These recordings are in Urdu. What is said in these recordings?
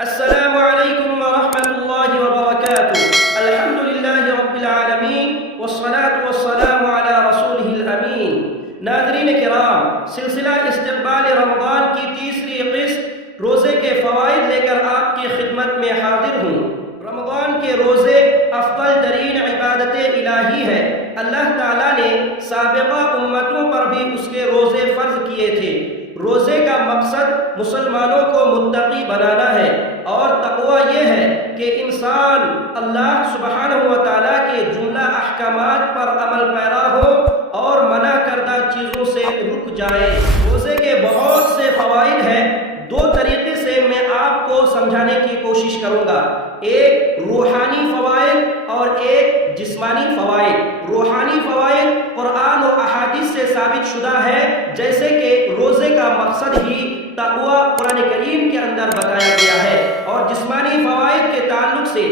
السلام علیکم ورحمۃ اللہ وبرکاتہ۔ الحمد للہ رب العالمین والصلاة والسلام علی رسولہ الامین۔ ناظرین کرام، سلسلہ استقبال رمضان کی تیسری قسط روزے کے فوائد لے کر آپ کی خدمت میں حاضر ہوں۔ رمضان کے روزے افضل ترین عبادت الہی ہے۔ اللہ تعالیٰ نے سابقہ امتوں پر بھی اس کے روزے فرض کیے تھے۔ روزے کا مقصد مسلمانوں کو متقی بنانا ہے، اور تقوی یہ ہے کہ انسان اللہ سبحانہ و تعالیٰ کے جملہ احکامات پر عمل پیرا ہو اور منع کردہ چیزوں سے رک جائے۔ روزے کے بہت سے فوائد ہیں، دو طریقے سے میں آپ کو سمجھانے کی کوشش کروں گا، ایک روحانی فوائد اور ایک جسمانی فوائد۔ روحانی فوائد قرآن و احادیث سے ثابت شدہ ہے، جیسے کہ روزے کا مقصد ہی تقوی قرآن کریم کے اندر بتایا گیا ہے، اور جسمانی فوائد کے تعلق سے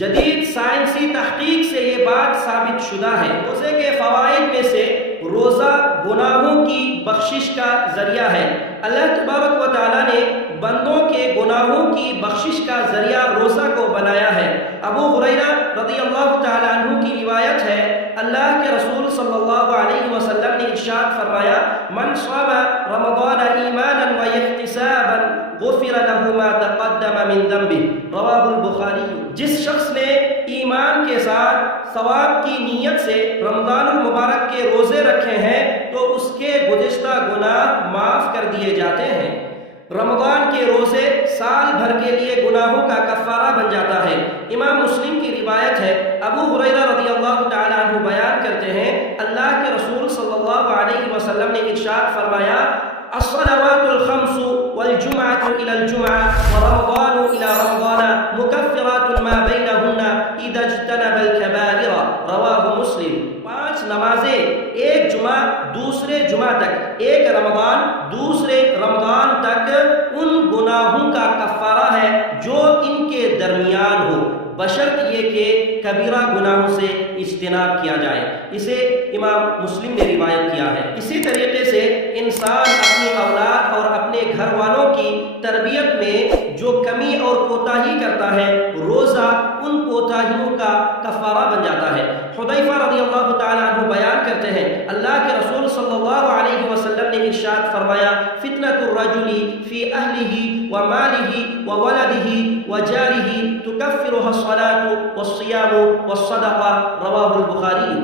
جدید سائنسی تحقیق سے یہ بات ثابت شدہ ہے۔ روزے کے فوائد میں سے روزہ گناہوں کی بخشش کا ذریعہ ہے۔ اللہ تبارک و تعالیٰ نے بندوں کے گناہوں کی بخشش کا ذریعہ روزہ کو بنایا ہے۔ ابو ہریرہ رضی اللہ تعالیٰ عنہ کی روایت ہے، اللہ کے رسول صلی اللہ علیہ وسلم نے ارشاد فرمایا، من صام رمضان ایمانا واحتسابا غفر له ما تقدم من ذنبه، رواہ البخاری۔ جس شخص نے ایمان کے ساتھ ثواب کی نیت سے رمضان المبارک کے روزے رکھے ہیں تو اس کے گزشتہ گناہ معاف کر دیے جاتے ہیں۔ رمضان کے روزے سال بھر کے لیے گناہوں کا کفارہ بن جاتا ہے۔ امام مسلم کی روایت ہے، ابو ہریرہ رضی اللہ تعالیٰ عنہ بیان کرتے ہیں، اللہ کے رسول صلی اللہ علیہ وسلم نے ارشاد فرمایا، الصلوات الخمس والجمعة إلى الجمعة ورمضان إلى رمضان مكفرات ما بينهن إذا اجتنب الكبائر، رواہ مسلم۔ 5 نمازیں ایک جمعہ دوسرے جمعہ تک، ایک رمضان دوسرے رمضان تک ان گناہوں کا کفارہ ہے جو ان کے درمیان ہو، بشرط یہ کہ کبیرہ گناہوں سے اجتناب کیا جائے۔ اسے امام مسلم نے روایت کیا ہے۔ اسی طریقے سے انسان اپنی اولاد اور اپنے گھر والوں کی تربیت میں جو کمی اور کوتاہی کرتا ہے، روزہ ان کوتاہیوں کا کفارہ بن جاتا ہے۔ حذیفہ رضی اللہ تعالیٰ عنہ بیان کرتے ہیں، اللہ کے رسول صلی اللہ علیہ وسلم نے ارشاد فرمایا، فتنۃ الرجل فی اہلہ ومالہ وولدہ وجارہ تکفرها الصلاۃ والصیام والصدقہ، رواہ البخاری۔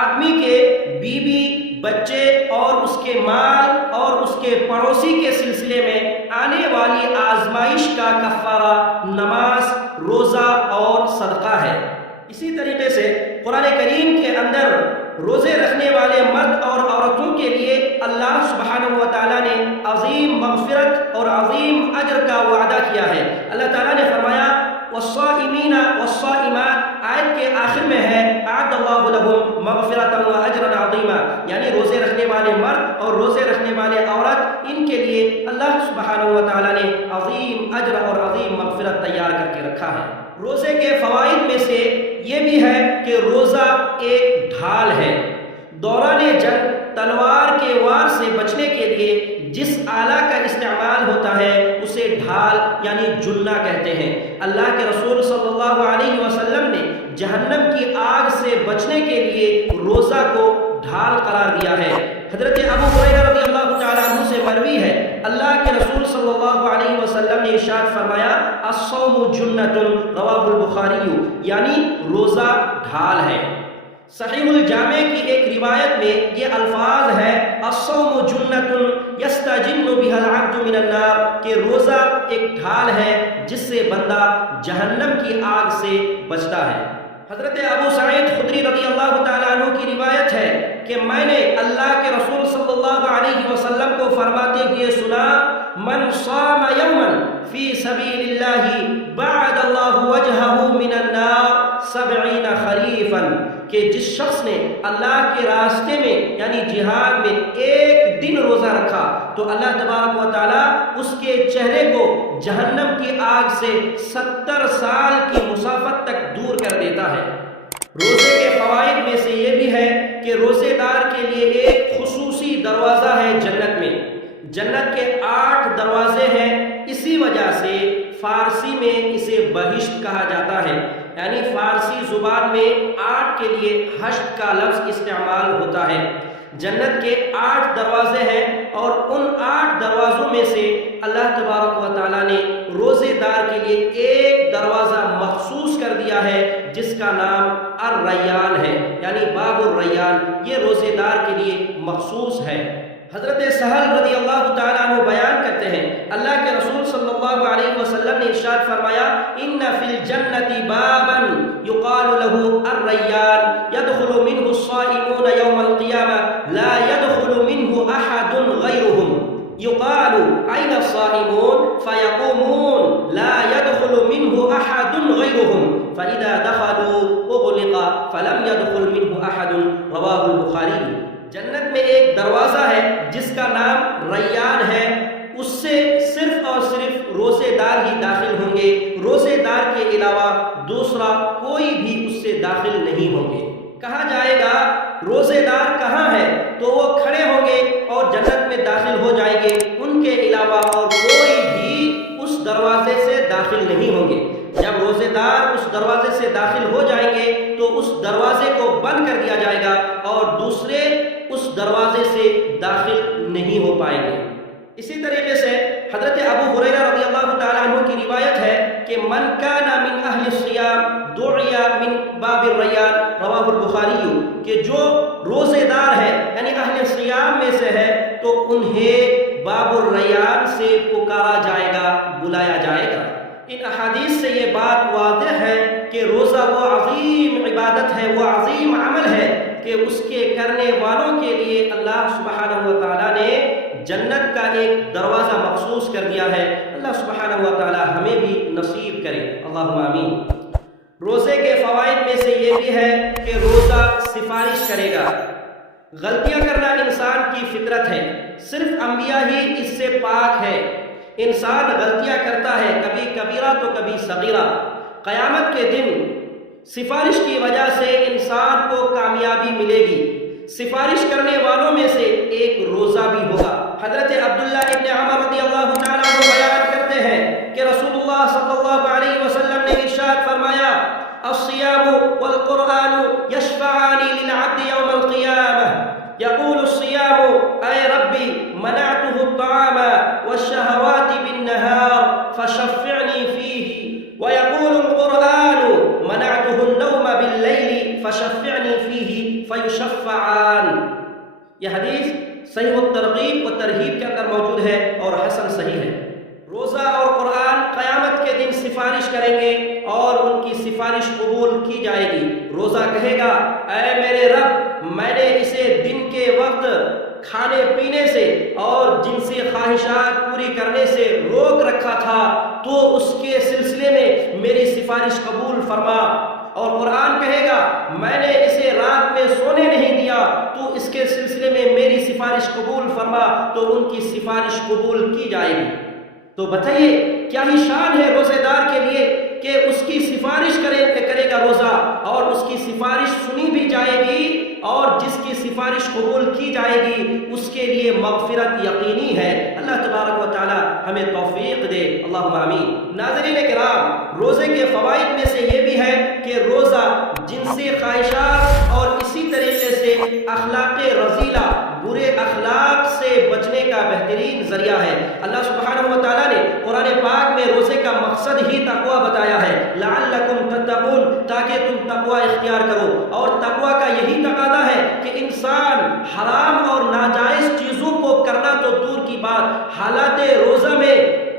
آدمی کے بیوی، بچے اور اس کے مال اور اس کے پڑوسی کے سلسلے میں آنے والی آزمائش کا کفارہ نماز، روزہ اور صدقہ ہے۔ اسی طریقے سے قرآن کریم کے اندر روزے رکھنے والے مرد اور عورتوں کے لیے اللہ سبحانہ و تعالیٰ نے عظیم مغفرت اور عظیم اجر کا وعدہ کیا ہے۔ اللہ تعالیٰ نے فرمایا، والصائمین والصائمات، آیت کے آخر میں ہے، اعد اللہ لہم مغفرۃ واجرا عظیما، یعنی روزے رکھنے والے مرد اور روزے رکھنے والے عورت، ان کے لیے اللہ سبحانہ و تعالیٰ نے عظیم اجر اور عظیم مغفرت تیار کر کے رکھا ہے۔ روزے کے فوائد میں سے یہ بھی ہے کہ روزہ ایک ڈھال ہے۔ دوران جنگ تلوار کے وار سے بچنے کے لیے جس آلہ کا استعمال ہوتا ہے اسے ڈھال یعنی جلنا کہتے ہیں۔ اللہ کے رسول صلی اللہ علیہ وسلم نے جہنم کی آگ سے بچنے کے لیے روزہ کو ڈھال قرار دیا ہے۔ حضرت ابو ہریرہ رضی اللہ تعالیٰ عنہ سے مروی ہے، اللہ کے رسول صلی اللہ علیہ وسلم نے ارشاد فرمایا، الصوم جنۃ، رواہ البخاری، یعنی روزہ ڈھال ہے۔ صحیح الجامع کی ایک روایت میں یہ الفاظ ہے، الصوم جنۃ یستجن بها العبد من النار، کہ روزہ ایک ڈھال ہے جس سے بندہ جہنم کی آگ سے بچتا ہے۔ حضرت ابو سعید خدری رضی اللہ تعالیٰ عنہ کی روایت ہے کہ میں نے اللہ کے رسول صلی اللہ علیہ وسلم کو فرماتے ہوئے سنا، من صام یوما فی سبیل اللہ بعد اللہ وجہہ من النار 70 خریفا، کہ جس شخص نے اللہ کے راستے میں یعنی جہاد میں ایک دن روزہ رکھا تو اللہ تبارک و تعالیٰ اس کے چہرے کو جہنم کی آگ سے 70 سال کی مسافت تک دور کر دیتا ہے۔ روزے کے فوائد میں سے یہ بھی ہے کہ روزے دار کے لیے ایک خصوصی دروازہ ہے جنت میں۔ جنت کے 8 دروازے ہیں، اسی وجہ سے فارسی میں اسے بہشت کہا جاتا ہے، یعنی فارسی زبان میں 8 کے لیے حشت کا لفظ استعمال ہوتا ہے۔ جنت کے 8 دروازے ہیں اور ان 8 دروازوں میں سے اللہ تبارک و تعالیٰ نے روزے دار کے لیے ایک دروازہ مخصوص کر دیا ہے جس کا نام الریان ہے، یعنی باب الریان، یہ روزے دار کے لیے مخصوص ہے۔ حضرت سہل رضی اللہ تعالیٰ عنہ بیان کرتے ہیں اللہ کے رسول صلی اللہ علیہ وسلم نے ارشاد فرمایا ان فی الجنت بابا یقال له الریان يدخل منه الصائمون يوم القيامة لا يدخل منه احد غيرهم يقال اين الصائمون فيقومون لا يدخل منه احد غيرهم فاذا دخلوا اغلق فلم يدخل منه احد رواه البخاری۔ جنت میں ایک دروازہ ہے جس کا نام ریان ہے، اس سے صرف اور صرف روزے دار ہی داخل ہوں گے، روزے دار کے علاوہ دوسرا کوئی بھی اس سے داخل نہیں ہوں گے۔ کہا جائے گا روزے دار کہاں ہے تو وہ کھڑے ہوں گے اور جنت میں داخل ہو جائیں گے، ان کے علاوہ اور کوئی بھی اس دروازے سے داخل نہیں ہوں گے۔ جب روزے دار اس دروازے سے داخل ہو جائیں گے تو اس دروازے کو بند کر دیا جائے گا اور دوسرے اس دروازے سے داخل نہیں ہو پائیں گے۔ اسی طریقے سے حضرت ابو ہریرہ رضی اللہ تعالیٰ عنہ کی روایت ہے کہ من کان من اہل الصیام دعی من باب الریان رواہ البخاری، کہ جو روزے دار ہے یعنی اہل صیام میں سے ہے تو انہیں باب الریان سے پکارا جائے گا، بلایا جائے گا۔ ان احادیث سے یہ بات واضح ہے کہ روزہ وہ عظیم عبادت ہے، وہ عظیم عمل ہے کہ اس کے کرنے والوں کے لیے اللہ سبحانہ و تعالیٰ نے جنت کا ایک دروازہ مخصوص کر دیا ہے۔ اللہ سبحانہ و تعالیٰ ہمیں بھی نصیب کرے، اللہم آمین۔ روزے کے فوائد میں سے یہ بھی ہے کہ روزہ سفارش کرے گا۔ غلطیاں کرنا انسان کی فطرت ہے، صرف انبیاء ہی اس سے پاک ہے۔ انسان غلطیاں کرتا ہے، کبھی کبیرہ تو کبھی صغیرہ۔ قیامت کے دن سفارش کی وجہ سے انسان کو کامیابی ملے گی۔ سفارش کرنے والوں میں سے ایک روزہ بھی ہوگا۔ حضرت عبداللہ ابن عمر رضی اللہ تعالیٰ عنہ بیان کرتے ہیں کہ رسول اللہ صلی اللہ علیہ وسلم نے ارشاد فرمایا الصیام والقرآن یشفعان للعبد یوم القیامہ یقول الصیام اے ربی منعته الطعام والشہوات بالنہار فشفعنی فیہ ويقول القرآن منعته النوم بالليل فشفعني فيه فيشفعان۔ یہ حدیث صحیح الترغیب و ترہیب کے اندر موجود ہے اور حسن صحیح ہے۔ روزہ اور قرآن قیامت کے دن سفارش کریں گے اور ان کی سفارش قبول کی جائے گی۔ روزہ کہے گا اے میرے رب، میں نے اسے دن کے وقت کھانے پینے سے اور جنسی خواہشات پوری کرنے سے روک رکھا تھا، تو اس کے سلسلے میں میری سفارش قبول فرما۔ اور قرآن کہے گا میں نے اسے رات میں سونے نہیں دیا، تو اس کے سلسلے میں میری سفارش قبول فرما، تو ان کی سفارش قبول کی جائے گی۔ تو بتائیے کیا ہی شان ہے روزے دار کے لیے کہ اس کی سفارش کرے گا روزہ، اور اس کی سفارش سنی بھی جائے گی، اور جس کی سفارش قبول کی جائے گی اس کے لیے مغفرت یقینی ہے۔ اللہ تبارک و تعالی ہمیں توفیق دے، اللہم آمین۔ ناظرین کرام، روزے کے فوائد میں سے یہ بھی ہے کہ روزہ جنسی خواہشات اور اسی طریقے سے اخلاق رذیلہ، برے اخلاق سے بچنے کا بہترین ذریعہ ہے۔ اللہ سبحانہ و تعالیٰ نے قرآن پاک میں روزے کا مقصد ہی تقوی بتایا ہے، لعلکم تتقون، تاکہ تم تقوی اختیار کرو۔ اور تقوی کا یہی تقاضا ہے کہ انسان حرام اور ناجائز چیزوں کو کرنا تو دور کی بات، حالات روزہ میں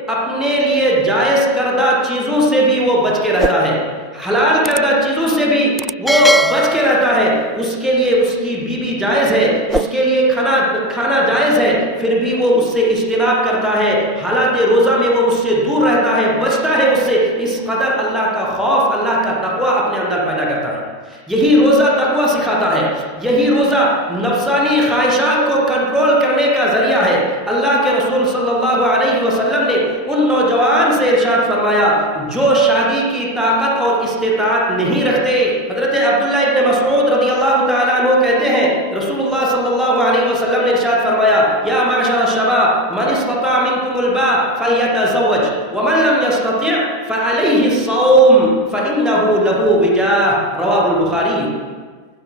اپنے لیے جائز کردہ چیزوں سے بھی وہ بچ کے رہتا ہے، حلال کردہ چیزوں سے بھی وہ بچ کے رہتا ہے۔ اس کے لیے اس کی بیوی جائز ہے، اس کے لیے کھانا جائز ہے، پھر بھی وہ اس سے اجتناب کرتا ہے، حالات روزہ میں وہ اس سے دور رہتا ہے، بچتا ہے اس سے۔ اس قدر اللہ کا خوف، اللہ کا تقوی اپنے اندر پیدا کرتا ہے۔ یہی روزہ تقوی سکھاتا ہے، یہی روزہ نفسانی خواہشات کو کنٹرول کرنے کا ذریعہ ہے۔ اللہ کے رسول صلی اللہ علیہ وسلم نے ان نوجوان سے ارشاد فرمایا جو شادی کی طاقت اور استطاعت نہیں رکھتے۔ حضرت عبداللہ ابن مسعود رضی اللہ تعالیٰ عنہ کہتے ہیں رسول اللہ صلی اللہ علیہ وسلم نے ارشاد فرمایا یا معشر الشباب من استطاع منکم الباء فلیتزوج ومن لم يستطع فعليه الصوم فإنه له وجاء رواه البخاری۔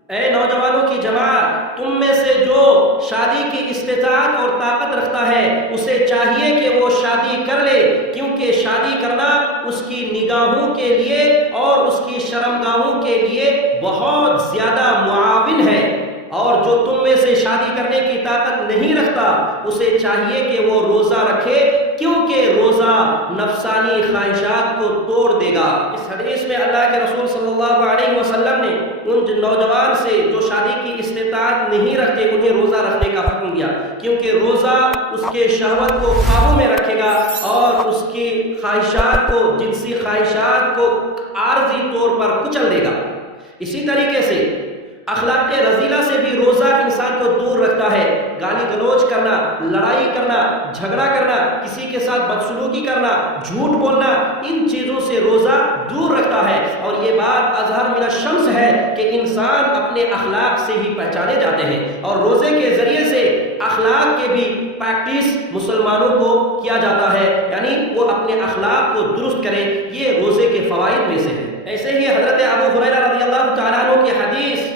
اے نوجوانوں کی جماعت، تم میں سے جو شادی کی استطاعت اور طاقت رکھتا ہے اسے چاہیے کہ وہ شادی کر لے، کیونکہ شادی کرنا اس کی نگاہوں کے لیے اور اس کی شرمگاہوں کے لیے بہت زیادہ معاون ہے۔ اور جو تم میں سے شادی کرنے کی طاقت نہیں رکھتا اسے چاہیے کہ وہ روزہ رکھے، کیونکہ روزہ نفسانی خواہشات کو توڑ دے گا۔ اس حدیث میں اللہ کے رسول صلی اللہ علیہ وسلم نے ان نوجوان سے جو شادی کی استطاعت نہیں رکھتے انہیں روزہ رکھنے کا حکم دیا، کیونکہ روزہ اس کے شہوت کو قابو میں رکھے گا اور اس کی خواہشات کو، جنسی خواہشات کو عارضی طور پر کچل دے گا۔ اسی طریقے سے اخلاق رذیلہ سے بھی روزہ انسان کو دور رکھتا ہے۔ گالی گلوچ کرنا، لڑائی کرنا، جھگڑا کرنا، کسی کے ساتھ بدسلوکی کرنا، جھوٹ بولنا، ان چیزوں سے روزہ دور رکھتا ہے۔ اور یہ بات اظہر من الشمس ہے کہ انسان اپنے اخلاق سے ہی پہچانے جاتے ہیں، اور روزے کے ذریعے سے اخلاق کے بھی پریکٹس مسلمانوں کو کیا جاتا ہے، یعنی وہ اپنے اخلاق کو درست کریں۔ یہ روزے کے فوائد میں سے ہے۔ ایسے ہی حضرت ابو ہریرہ رضی اللہ تعالیٰ عنہ کی حدیث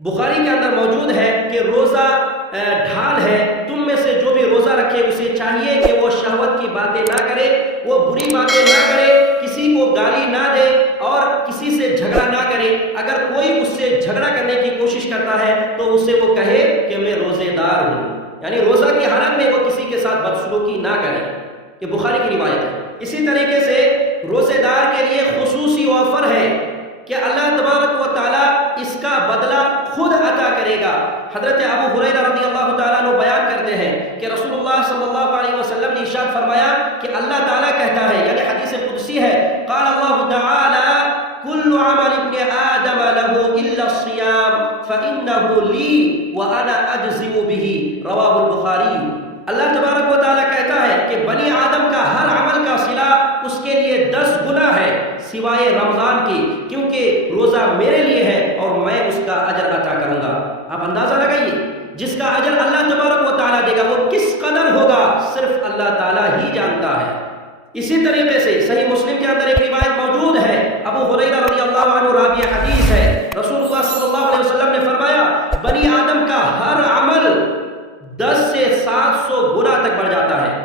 بخاری کے اندر موجود ہے کہ روزہ ڈھال ہے، تم میں سے جو بھی روزہ رکھے اسے چاہیے کہ وہ شہوت کی باتیں نہ کرے، وہ بری باتیں نہ کرے، کسی کو گالی نہ دے اور کسی سے جھگڑا نہ کرے۔ اگر کوئی اس سے جھگڑا کرنے کی کوشش کرتا ہے تو اسے وہ کہے کہ میں روزے دار ہوں، یعنی روزہ کی حالت میں وہ کسی کے ساتھ بدسلوکی نہ کرے۔ یہ بخاری کی روایت ہے۔ اسی طریقے سے روزے دار کے لیے خصوصی آفر ہے کہ اللہ تبارک و تعالیٰ اس کا بدلہ خود عطا کرے گا۔ حضرت ابو ہریرہ رضی اللہ تعالیٰ عنہ بیان کرتے ہیں کہ رسول اللہ صلی اللہ علیہ وسلم نے ارشاد فرمایا کہ اللہ تعالیٰ کہتا ہے، یعنی حدیث قدسی ہے، قال اللہ تعالیٰ کل عمل ابن آدم له الا الصیام فانه لی وانا اجزم به رواہ البخاری۔ اللہ تبارک و تعالیٰ کہتا ہے کہ بنی آدم کا ہر عمل کا صلہ اس کے لیے 10 گنا ہے سوائے رمضان کی، کیونکہ روزہ میرے لیے ہے اور میں اس کا اجر عطا کروں گا۔ آپ اندازہ لگائیے، جس کا اجر اللہ تبارک و تعالیٰ دے گا وہ کس قدر ہوگا صرف اللہ تعالیٰ ہی جانتا ہے۔ اسی طریقے سے صحیح مسلم کے اندر ایک روایت موجود ہے، ابو ہریرہ رضی اللہ عنہ راوی حدیث ہے، رسول اللہ صلی اللہ علیہ وسلم نے فرمایا بنی آدم کا ہر عمل 10 سے 700 گنا تک بڑھ جاتا ہے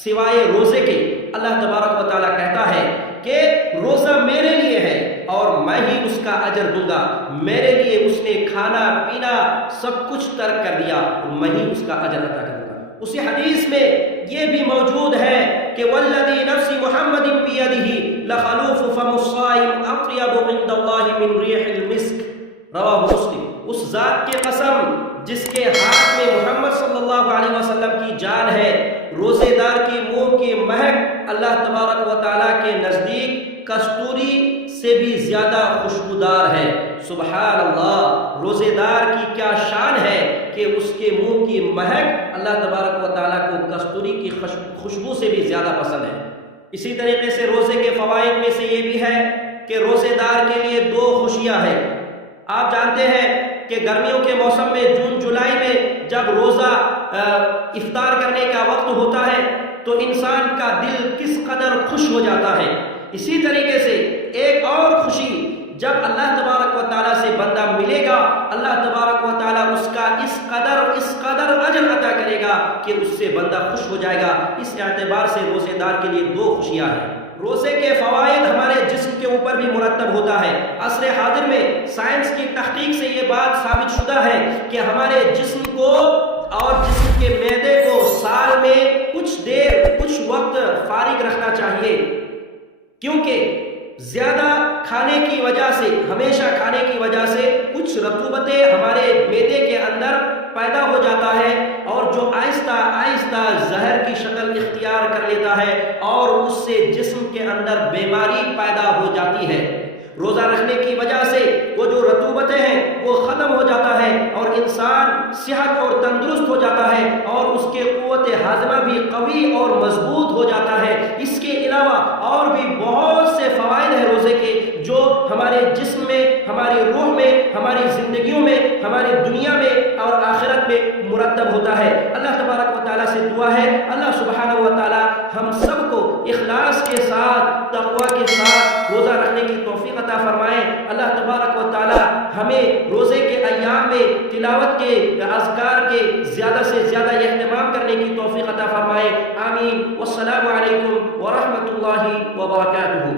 سوائے روزے کے۔ اللہ تبارک و تعالیٰ کہتا ہے کہ روزہ میرے لیے ہے اور میں ہی اس کا اجر دوں گا، میرے لیے اس نے کھانا پینا سب کچھ ترک کر دیا اور میں ہی اس کا اجر عطا کروں گا۔ اسی حدیث میں یہ بھی موجود ہے کہ والذی نفس محمد بیدہ لخلوف فم الصائم اطیب عند اللہ من ریح المسک رواہ مسلم۔ اس ذات کی قسم جس کے ہاتھ میں محمد صلی اللہ علیہ وسلم کی جان ہے، روزے دار کی منہ کی مہک اللہ تبارک و تعالیٰ کے نزدیک کستوری سے بھی زیادہ خوشبودار ہے۔ سبحان اللہ، روزے دار کی کیا شان ہے کہ اس کے منہ کی مہک اللہ تبارک و تعالیٰ کو کستوری کی خوشبو سے بھی زیادہ پسند ہے۔ اسی طریقے سے روزے کے فوائد میں سے یہ بھی ہے کہ روزے دار کے لیے 2 خوشیاں ہیں۔ آپ جانتے ہیں کہ گرمیوں کے موسم میں جون جولائی میں جب روزہ افطار کرنے کا وقت ہوتا ہے تو انسان کا دل کس قدر خوش ہو جاتا ہے۔ اسی طریقے سے ایک اور خوشی جب اللہ تبارک و تعالیٰ سے بندہ ملے گا، اللہ تبارک و تعالیٰ اس کا اس قدر اجر عطا کرے گا کہ اس سے بندہ خوش ہو جائے گا۔ اس اعتبار سے روزے دار کے لیے 2 خوشیاں ہیں۔ روزے کے فوائد ہمارے جسم کے اوپر بھی مرتب ہوتا ہے۔ عصر حاضر میں سائنس کی تحقیق سے یہ بات ثابت شدہ ہے کہ ہمارے جسم کو اور جسم کے معدے کو سال میں کچھ وقت فارغ رکھنا چاہیے، کیونکہ زیادہ کھانے کی وجہ سے، ہمیشہ کھانے کی وجہ سے کچھ رطوبتیں ہمارے معدے کے اندر پیدا ہو جاتا ہے اور جو آہستہ آہستہ زہر کی شکل اختیار کر لیتا ہے اور اس سے جسم کے اندر بیماری پیدا ہو جاتی ہے۔ روزہ رکھنے کی وجہ سے وہ جو رطوبتیں ہیں وہ ختم ہو جاتا ہے اور انسان صحت اور تندرست ہو جاتا ہے اور اس کے قوت ہاضمہ بھی قوی اور مضبوط ہو جاتا ہے۔ اس کے علاوہ اور بھی بہت سے فوائد ہیں روزے کے جو ہمارے جسم میں، ہماری روح میں، ہماری زندگیوں میں، ہماری دنیا میں اور آخرت میں مرتب ہوتا ہے۔ اللہ تبارک و تعالیٰ سے دعا ہے اللہ سبحانہ و تعالیٰ ہم سب کو اخلاص کے ساتھ تقوی کے ساتھ روزہ رکھنے کی توفیق عطا فرمائے۔ اللہ تبارک و تعالی ہمیں روزے کے ایام میں تلاوت کے اذکار کے زیادہ سے زیادہ اہتمام کرنے کی توفیق عطا فرمائے۔ آمین۔ والسلام علیکم ورحمۃ اللہ وبرکاتہ۔